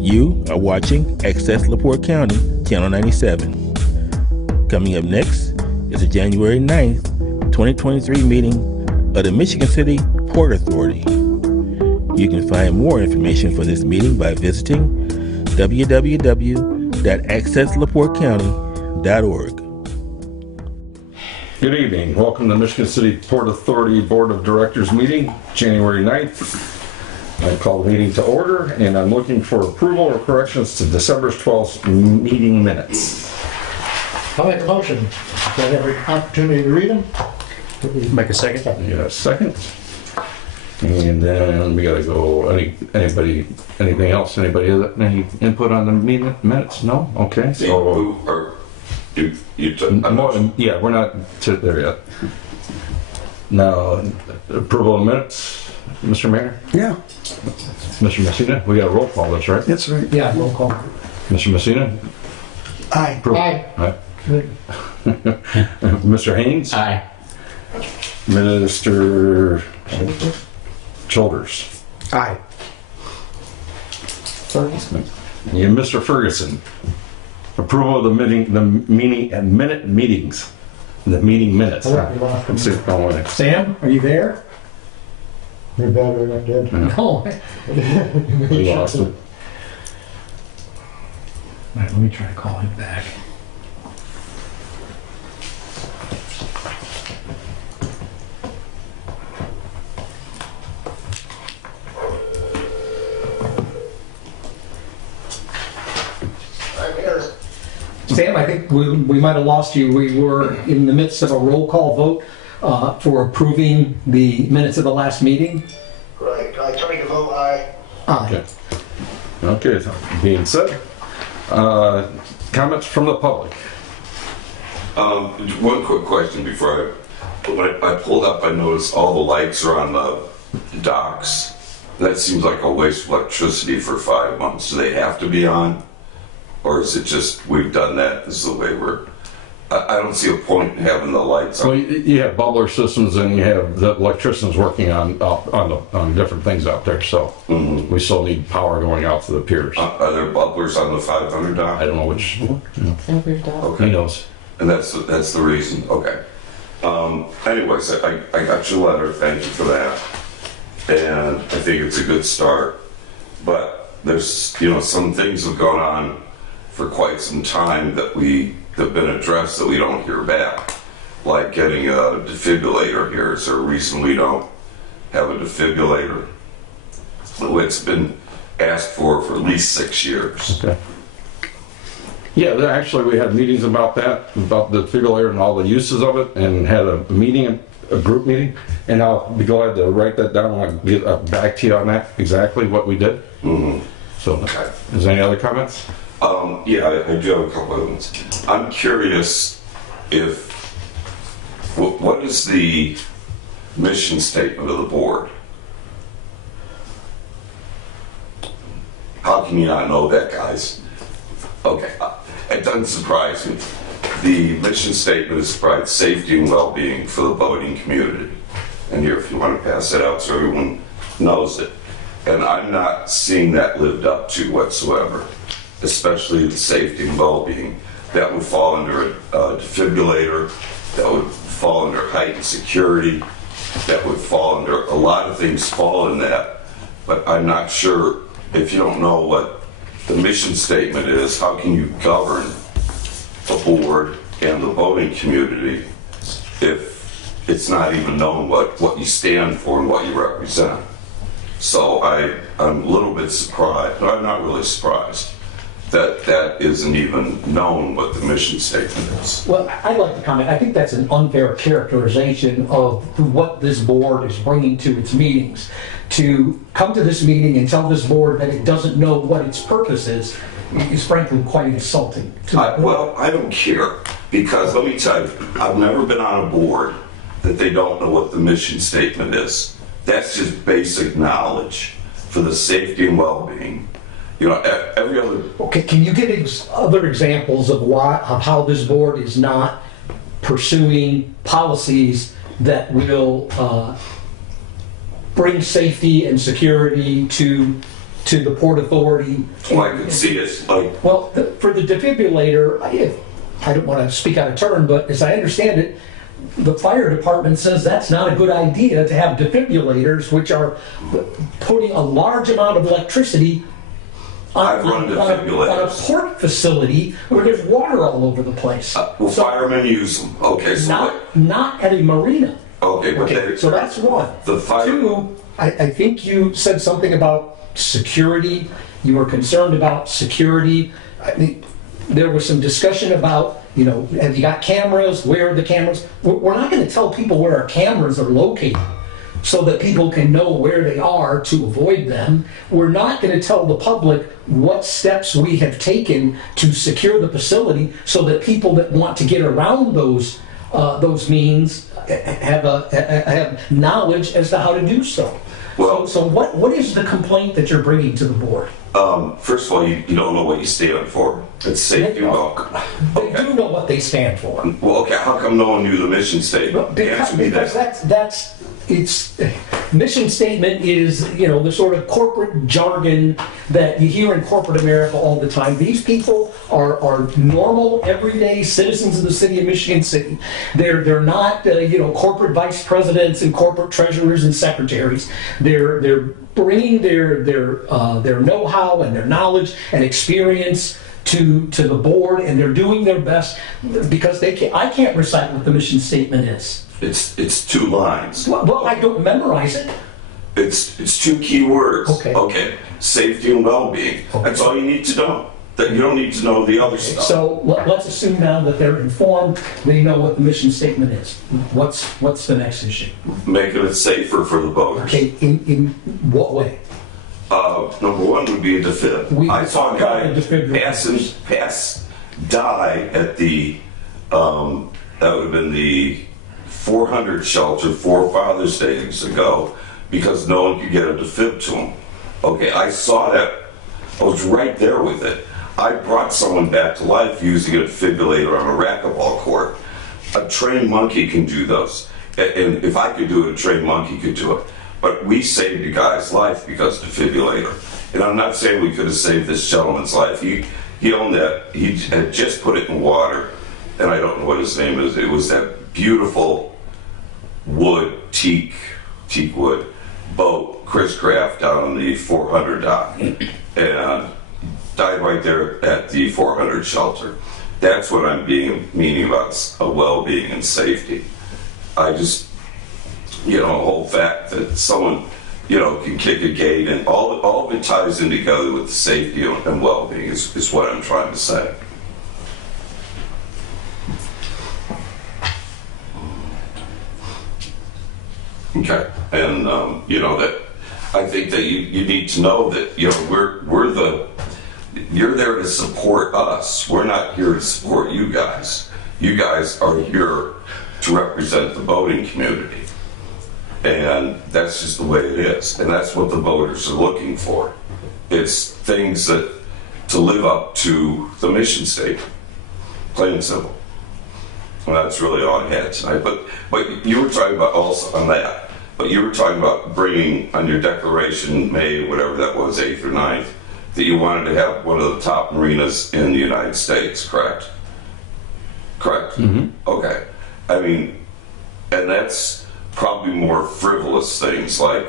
You are watching Access LaPorte County, Channel 97. Coming up next is the January 9th, 2023 meeting of the Michigan City Port Authority. You can find more information for this meeting by visiting www.accesslaportecounty.org. Good evening. Welcome to Michigan City Port Authority Board of Directors meeting, January 9th. I call the meeting to order, and I'm looking for approval or corrections to December 12th meeting minutes. I'll make a motion. Do I have an opportunity to read them? Make a second. Yeah, second. And then we gotta go, anything else? Anybody have any input on the meeting minutes? No? Okay, so. Yeah, we're not there yet. Now, approval of minutes, Mr. Mayor? Yeah, Mr. Messina, we got a roll call, that's right? that's right. Yeah, roll call. Mr. Messina? Aye. Approval. Aye. Aye. Mr. Haynes? Aye. Minister Childers? Aye. Yeah, Mr. Ferguson? Approval of the meeting minutes. The meeting minutes. Let's see, Sam, are you there? You're better than dead. No. we lost him. All right, let me try to call him back. Sam, I think we might have lost you. We were in the midst of a roll call vote for approving the minutes of the last meeting. Right. I turn to vote aye. Aye. Okay, so being said, comments from the public. One quick question before when I pulled up, I noticed all the lights are on the docks. That seems like a waste of electricity for 5 months. Do they have to be on? Or is it just, we've done that, this is the way we're, I don't see a point in having the lights on. Well, you have bubbler systems and you have the electricians working on different things out there, so we still need power going out to the piers. Are there bubblers on the 500 dock? I don't know which. Okay. He knows. And that's the reason, okay. Anyways, I got your letter, thank you for that. And I think it's a good start. But there's, some things have gone on for quite some time that have been addressed that we don't hear back. Like getting a defibrillator here. Is there a reason we don't have a defibrillator? It's been asked for at least 6 years. Okay. Yeah, actually we had meetings about that, about the defibrillator and all the uses of it, and had a meeting, a group meeting, and I'll be glad to write that down and I'll get back to you on that, exactly what we did. So, Okay. Is there any other comments? Yeah, I do have a couple of ones. I'm curious what is the mission statement of the board? How can you not know that, guys? Okay, it doesn't surprise me. The mission statement is to provide safety and well-being for the boating community. And here, if you want to pass it out so everyone knows it. And I'm not seeing that lived up to whatsoever, especially the safety and well-being. That would fall under a defibrillator, that would fall under heightened security, that would fall under a lot of things fall in that. But I'm not sure, if you don't know what the mission statement is, how can you govern the board and the boating community if it's not even known what you stand for and what you represent? So I'm a little bit surprised, no, I'm not really surprised, that isn't even known what the mission statement is. Well, I'd like to comment. I think that's an unfair characterization of what this board is bringing to its meetings. To come to this meeting and tell this board that it doesn't know what its purpose is frankly quite insulting. Well, I don't care, because let me tell you, I've never been on a board that they don't know what the mission statement is. That's just basic knowledge for the safety and well-being. Every other... Okay, can you give other examples of how this board is not pursuing policies that will bring safety and security to to the Port Authority. Well, I could see it, like, Well, for the defibrillator, I don't want to speak out of turn, but as I understand it, the fire department says that's not a good idea to have defibrillators, which are putting a large amount of electricity I've run on a defibrillators. port facility where there's water all over the place. Well, So, firemen use them. Okay, so not at a marina. okay, but Okay, so that's one. The fire- Two, I think you said something about security. You were concerned about security. I mean, there was some discussion about, have you got cameras? Where are the cameras? We're not going to tell people where our cameras are located so that people can know where they are to avoid them. We're not going to tell the public what steps we have taken to secure the facility so that people that want to get around those means have knowledge as to how to do so. Well- so what is the complaint that you're bringing to the board? first of all, you don't know what you stand for. It's safety and welcome. They do know what they stand for. Well, okay, how come no one knew the mission statement? Answer me Because that. that's mission statement is, the sort of corporate jargon that you hear in corporate America all the time. These people are normal, everyday citizens of the city of Michigan City. They're not, corporate vice presidents and corporate treasurers and secretaries. They're bringing their know-how and their knowledge and experience to the board, and they're doing their best because I can't recite what the mission statement is. It's 2 lines. Well, I don't memorize it. It's 2 key words. Okay. Safety and well-being. That's all you need to know. That you don't need to know the other stuff. So let's assume now that they're informed, they know what the mission statement is. What's the next issue? Making it safer for the voters. Okay, in what way? Number 1 would be a defib. I saw a guy die at the, that would have been the 400 shelter 4 Father's Days ago because no one could get a defib to him. Okay, I saw that. I was right there with it. I brought someone back to life using a defibrillator on a racquetball court. A trained monkey can do those. And if I could do it, a trained monkey could do it. But we saved a guy's life because of defibrillator. And I'm not saying we could have saved this gentleman's life. He owned that. He had just put it in water. And I don't know what his name is. It was that beautiful wood, teak wood boat, Chris Craft, down on the 400 dock. And died right there at the 400 shelter. That's what I'm meaning about well-being and safety. I just, the whole fact that someone, can kick a gate and all of it ties in together with the safety and well-being is what I'm trying to say. Okay, and that I think that you need to know that you're there to support us. We're not here to support you guys. You guys are here to represent the voting community, and that's just the way it is. And that's what the voters are looking for. It's things that to live up to the mission statement, plain and simple. And that's really all I had tonight. But you were talking about also on that. But you were talking about bringing on your declaration, May, whatever that was, 8th or 9th, that you wanted to have one of the top marinas in the United States, correct? Correct? Mm-hmm. Okay. I mean, and that's probably more frivolous things like,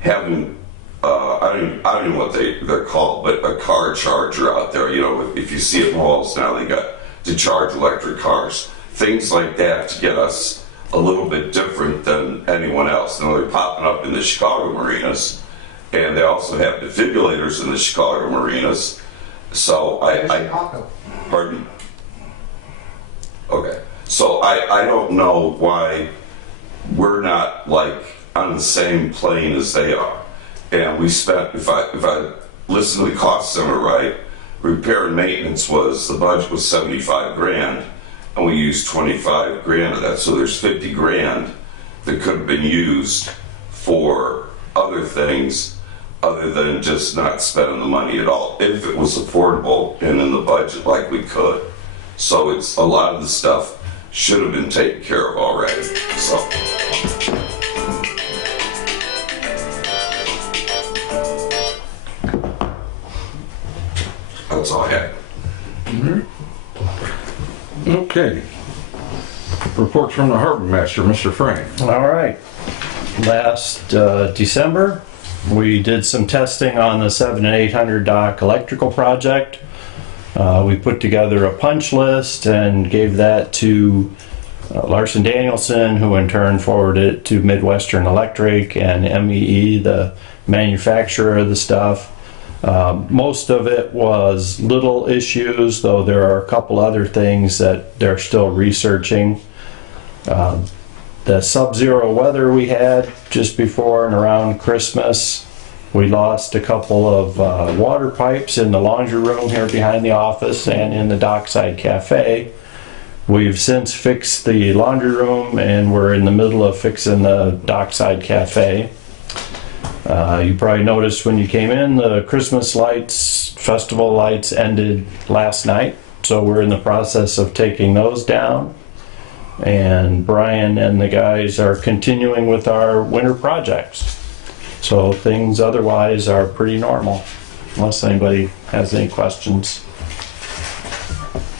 having, I don't even know what they're called, but a car charger out there. If you see it in malls now, they got to charge electric cars. Things like that to get us a little bit different than anyone else. Now they're popping up in the Chicago marinas, and they also have defibrillators in the Chicago marinas. So pardon? Okay. So I don't know why we're not like on the same plane as they are. And we spent, if I listen to the cost center right, repair and maintenance the budget was 75 grand, and we used 25 grand of that. So there's 50 grand that could have been used for other things other than just not spending the money at all, if it was affordable and in the budget like we could. So it's a lot of the stuff should have been taken care of already. So. That's all I had. Okay. Reports from the harbor master, Mr. Frank. All right. Last December, we did some testing on the 700 and 800 dock electrical project. We put together a punch list and gave that to Larson Danielson, who in turn forwarded it to Midwestern Electric and MEE, the manufacturer of the stuff. Most of it was little issues, though there are a couple other things that they're still researching. The sub-zero weather we had just before and around Christmas, we lost a couple of water pipes in the laundry room here behind the office and in the Dockside Cafe. We've since fixed the laundry room and we're in the middle of fixing the Dockside Cafe. You probably noticed when you came in, the Christmas lights, festival lights ended last night. So we're in the process of taking those down. And Brian and the guys are continuing with our winter projects. So things otherwise are pretty normal, unless anybody has any questions.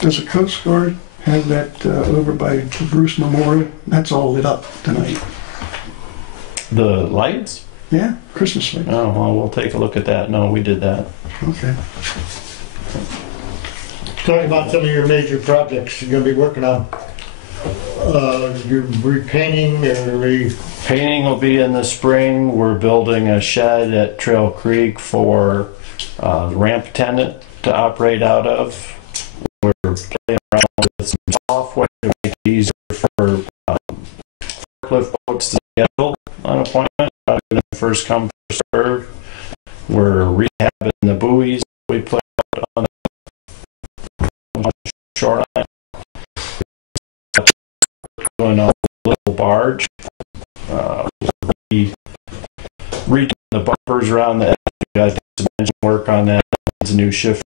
Does the Coast Guard have that over by the Bruce Memorial? That's all lit up tonight. The lights? Yeah, Christmas lights. Oh, well, we'll take a look at that. No, we did that. Okay. Talking about some of your major projects you're going to be working on. You're repainting or Painting will be in the spring. We're building a shed at Trail Creek for ramp attendant to operate out of. We're playing around with some software to make it easier for forklift boats to schedule an appointment. First come, first serve. We're rehabbing the buoys we put out on the shoreline. Doing a little barge. Redoing the bumpers around the edge. We got some engine work on that. It's a new shifter.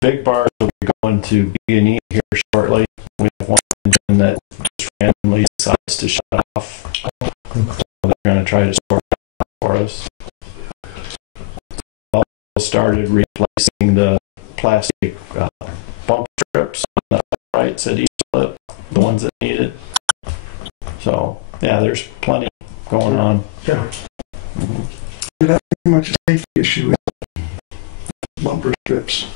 Big barge will be going to B&E here shortly. We have one engine that just randomly decides to shut off. So they're going to try to sort it out for us. Also started replacing the plastic bump strips on the uprights at each lip, the ones that need it. So, yeah, there's plenty going on. Yeah. That's pretty much a safety issue with bumper strips.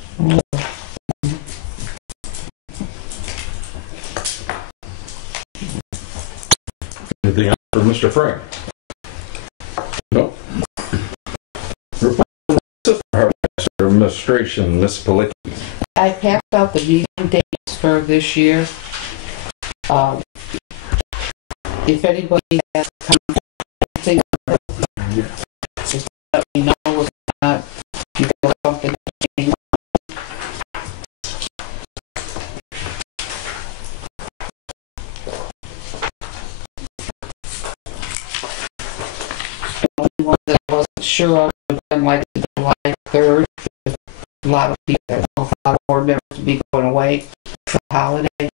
Anything else for Mr. Frank? No. Report from the Assistant Harbor Master Administration, Ms. Palicki. I passed out the meeting dates for this year. If anybody has something, just let me know. If not, you feel something to change. The only one that I wasn't sure of would have been like July 3rd. A lot of people, a lot of board members to be going away for the holiday.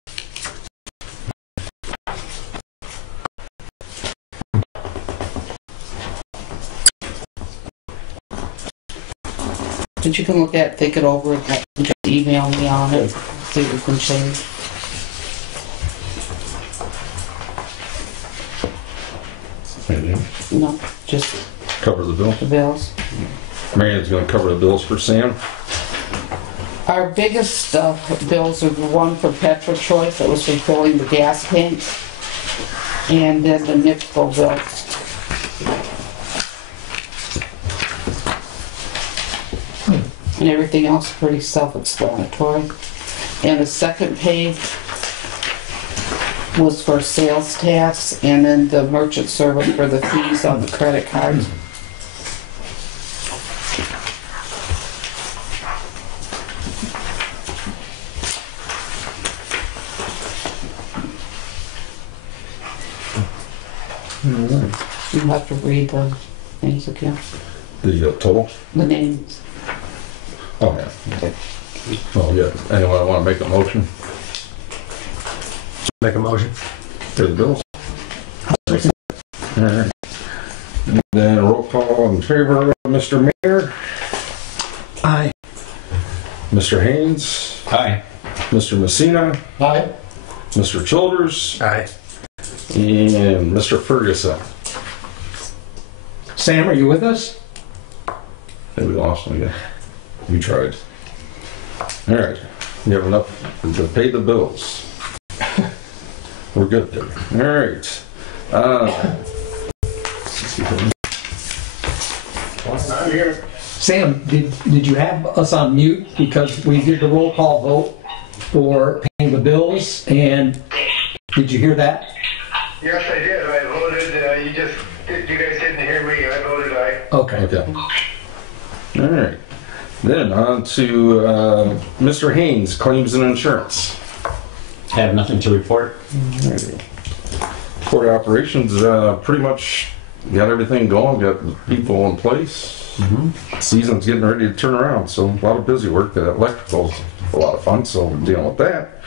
But you can look at, think it over, and just email me on it, see what we can change. Anything? No, just Cover the bill. the bills. Marion's going to cover the bills for Sam. Our biggest bills are the one for Petro Choice that was for filling the gas tanks, and then the NIPSCO bill. And everything else is pretty self-explanatory. And the second page was for sales tax, and then the merchant service for the fees on the credit cards. You have to read the things again, The total? the names. Oh, yeah. Okay. Oh, yeah. Anyone want to make a motion Make a motion. for the bills? All right. And then roll call in favor of Mr. Mayor. Mr. Haynes, Aye. Mr. Messina, Aye. Mr. Childers, Aye. and Mr. Ferguson. Sam, are you with us? Hey, we lost one again. You tried. All right. You have enough to pay the bills. We're good there. All right. I'm here. Sam, did you have us on mute because we did the roll call vote for paying the bills, and did you hear that? Yes, I did. I voted. You guys didn't hear me. I voted aye. Okay. Okay. All right. Then on to Mr. Haynes, claims and insurance. Have nothing to report. Alrighty. Court operations, pretty much got everything going, got people in place. Season's getting ready to turn around, so a lot of busy work. The electrical's a lot of fun, so we're dealing with that.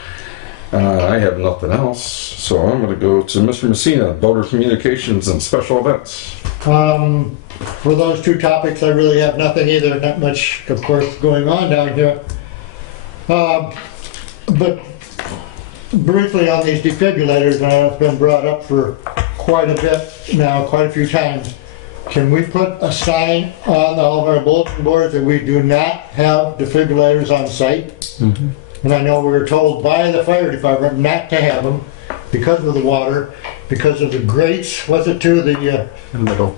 I have nothing else, so I'm going to go to Mr. Messina, Voter Communications and Special Events. For those two topics, I really have nothing either. Not much, of course, going on down here. But briefly on these defibrillators, and it's been brought up for quite a bit now, quite a few times. Can we put a sign on all of our bulletin boards that we do not have defibrillators on site? And I know we were told by the fire department not to have them because of the water, because of the grates, was it too, the metal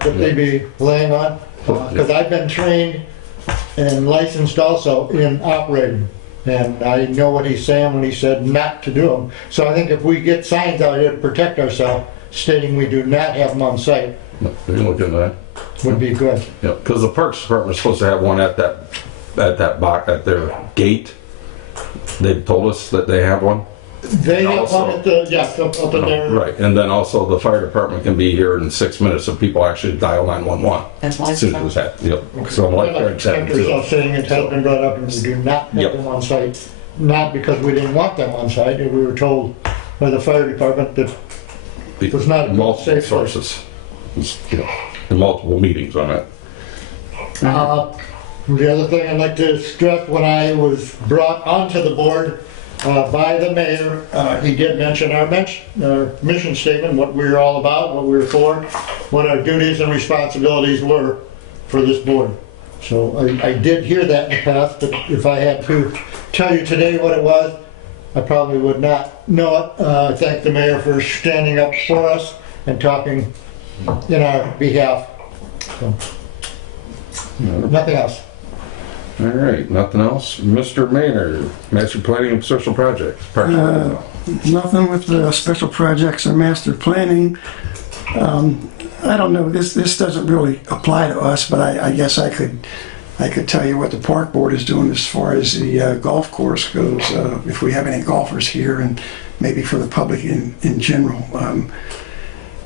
that they be laying on? Because I've been trained and licensed also in operating, and I know what he's saying when he said not to do them. So I think if we get signs out here to protect ourselves, stating we do not have them on site, You look at that. would be good. Yeah, because the Parks Department is supposed to have one at that box at their gate. They've told us that they have one. They have Also- one at the, yeah, up in there. Right, and then also the fire department can be here in 6 minutes if people actually dial 911. That's As soon as it's happened, yep. So I'm like, Protect ourselves, saying it has been brought up and we do not have Yep. them on site. Not because we didn't want them on site, we were told by the fire department that it was not a multiple safe place. sources, and multiple meetings on it. The other thing I'd like to stress, when I was brought onto the board by the mayor, he did mention our mission statement, what we were all about, what we were for, what our duties and responsibilities were for this board. So I did hear that in the past, but if I had to tell you today what it was, I probably would not know it. I thank the mayor for standing up for us and talking in our behalf. So, nothing else. All right, nothing else? Mr. Maynard, Master Planning and Special Projects. Nothing with the special projects or master planning. I don't know, this doesn't really apply to us, but I guess I could tell you what the park board is doing as far as the golf course goes, if we have any golfers here, and maybe for the public in general.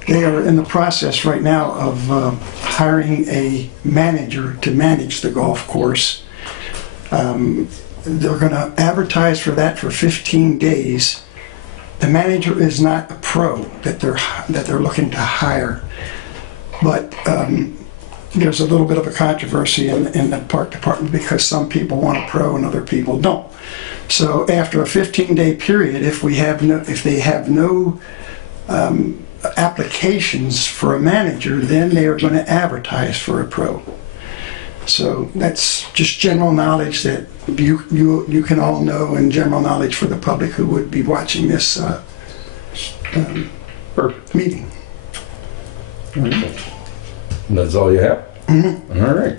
They are in the process right now of hiring a manager to manage the golf course. They're going to advertise for that for 15 days. The manager is not a pro that they're looking to hire, but there's a little bit of a controversy in the park department because some people want a pro and other people don't. So after a 15-day period, if they have no applications for a manager, then they are going to advertise for a pro. So that's just general knowledge that you can all know, and general knowledge for the public who would be watching this meeting. And that's all you have? Mm-hmm. All right.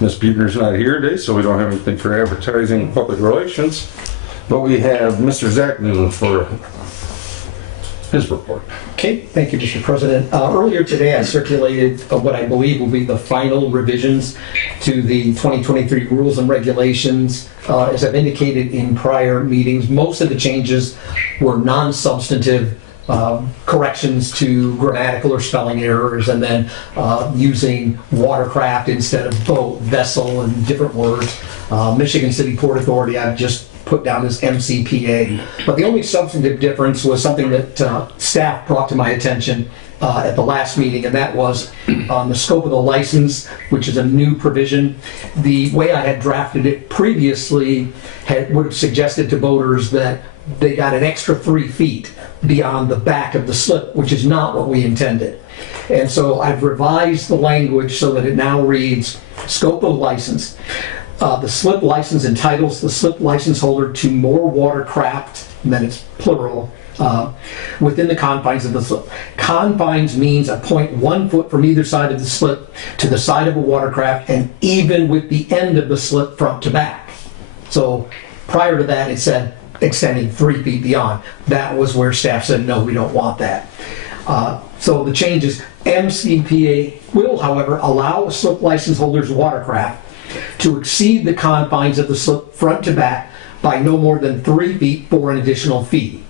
Ms. Buechner's not here today, so we don't have anything for advertising and public relations. But we have Mr. Zach Newland for his report. Okay, thank you, Mr. President. Earlier today, I circulated what I believe will be the final revisions to the 2023 rules and regulations. As I've indicated in prior meetings, most of the changes were non-substantive corrections to grammatical or spelling errors, and then using watercraft instead of boat, vessel, and different words. Michigan City Port Authority, I've just put put down as MCPA. But the only substantive difference was something that staff brought to my attention at the last meeting, and that was on the scope of the license, which is a new provision. The way I had drafted it previously would have suggested to voters that they got an extra 3 feet beyond the back of the slip, which is not what we intended. And so I've revised the language so that it now reads, scope of license. The slip license entitles the slip license holder to more watercraft, and then it's plural, within the confines of the slip. Confines means a point 1 foot from either side of the slip to the side of a watercraft, and even with the end of the slip front to back. So prior to that, it said extending 3 feet beyond. That was where staff said, no, we don't want that. So the change is MCPA will, however, allow a slip license holder's watercraft to exceed the confines of the slip front to back by no more than 3 feet for an additional fee.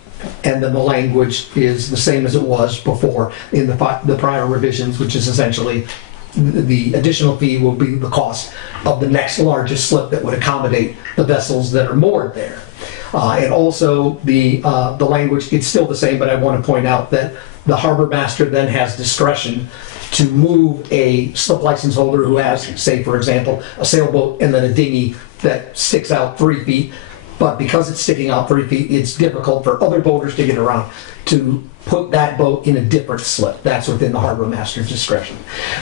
And then the language is the same as it was before in the prior revisions, which is essentially the additional fee will be the cost of the next largest slip that would accommodate the vessels that are moored there. And also the language, it's still the same, but I want to point out that the harbor master then has discretion to move a slip license holder who has, say, for example, a sailboat and then a dinghy that sticks out 3 feet. But because it's sticking out 3 feet, it's difficult for other boaters to get around to put that boat in a different slip. That's within the harbor master's discretion.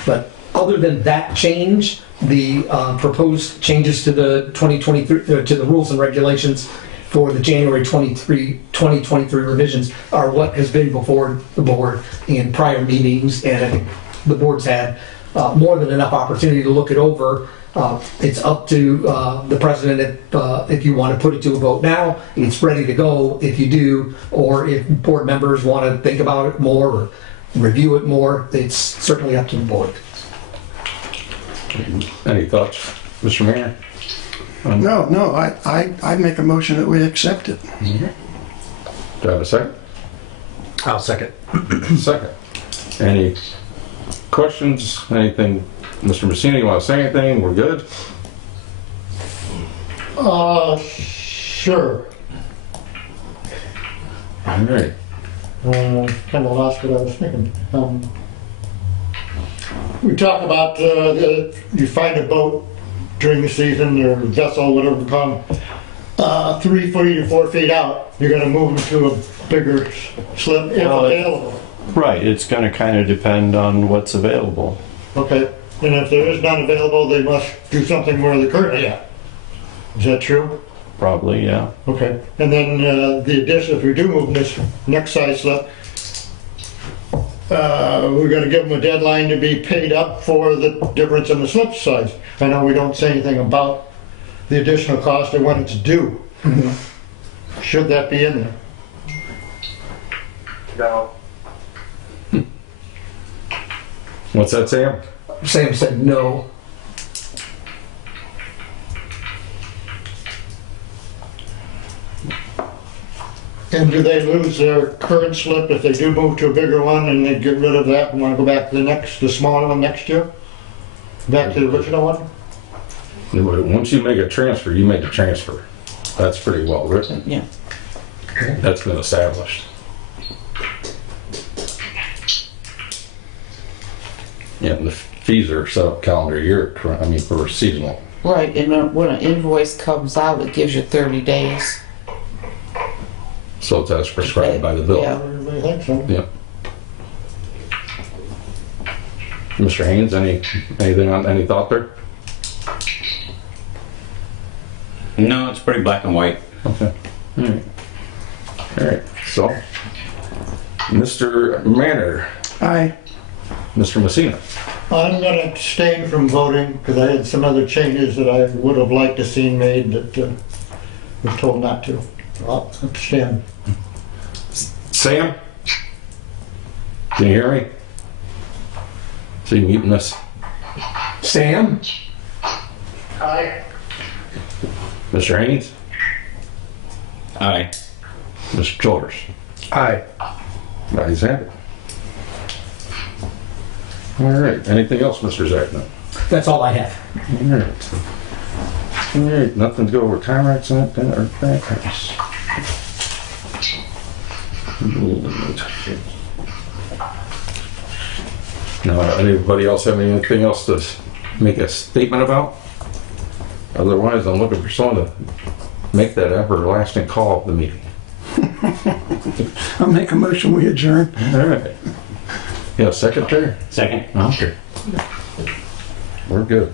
But other than that change, the proposed changes to the 2023 to the rules and regulations for the January 2023 revisions are what has been before the board in prior meetings, and I think the board's had more than enough opportunity to look it over. It's up to the president if you want to put it to a vote now. It's ready to go if you do, or if board members want to think about it more or review it more. It's certainly up to the board. Any thoughts, Mr. Mayor? No, I'd make a motion that we accept it. Do I have a second? I'll second. Second. Any questions? Anything? Mr. Messina, you want to say anything? We're good? Sure. All right. Kind of lost what I was thinking. We talk about you find a boat during the season or vessel, whatever we call them, 3 feet or 4 feet out. You're going to move them to a bigger slip if available. Right, it's going to kind of depend on what's available. Okay, and if there is none available, they must do something where they're currently at. Is that true? Probably, yeah. Okay, and then the addition, if we do move this next size slip, we're going to give them a deadline to be paid up for the difference in the slip size. I know we don't say anything about the additional cost or when it's due. Should that be in there? No. What's that, Sam? Sam said no. And do they lose their current slip if they do move to a bigger one and they get rid of that and want to go back to the smaller one next year? Back to the original one? Once you make a transfer, you make a transfer. That's pretty well written. Yeah. That's been established. Yeah, and the fees are set up calendar year, I mean, for seasonal. Right, and when an invoice comes out, it gives you 30 days. So it's as prescribed by the bill. Yeah. Everybody thinks so. Yep. Mr. Haynes, any thought there? No, it's pretty black and white. Okay. All right. All right. So, Mr. Manor. Aye. Mr. Messina. I'm going to abstain from voting because I had some other changes that I would have liked to see made that was told not to. I'll abstain. Sam? Can you hear me? See you muting us. Sam? Aye. Mr. Haynes? Aye. Mr. Childers? Aye. Ayes have it. All right. Anything else, Mr. Zachman? That's all I have. All right. All right, nothing to go over car accident or backhouse. Now, anybody else have anything else to make a statement about? Otherwise, I'm looking for someone to make that everlasting call of the meeting. I'll make a motion, we adjourn. All right. Yeah, secretary? Second. Okay. We're good.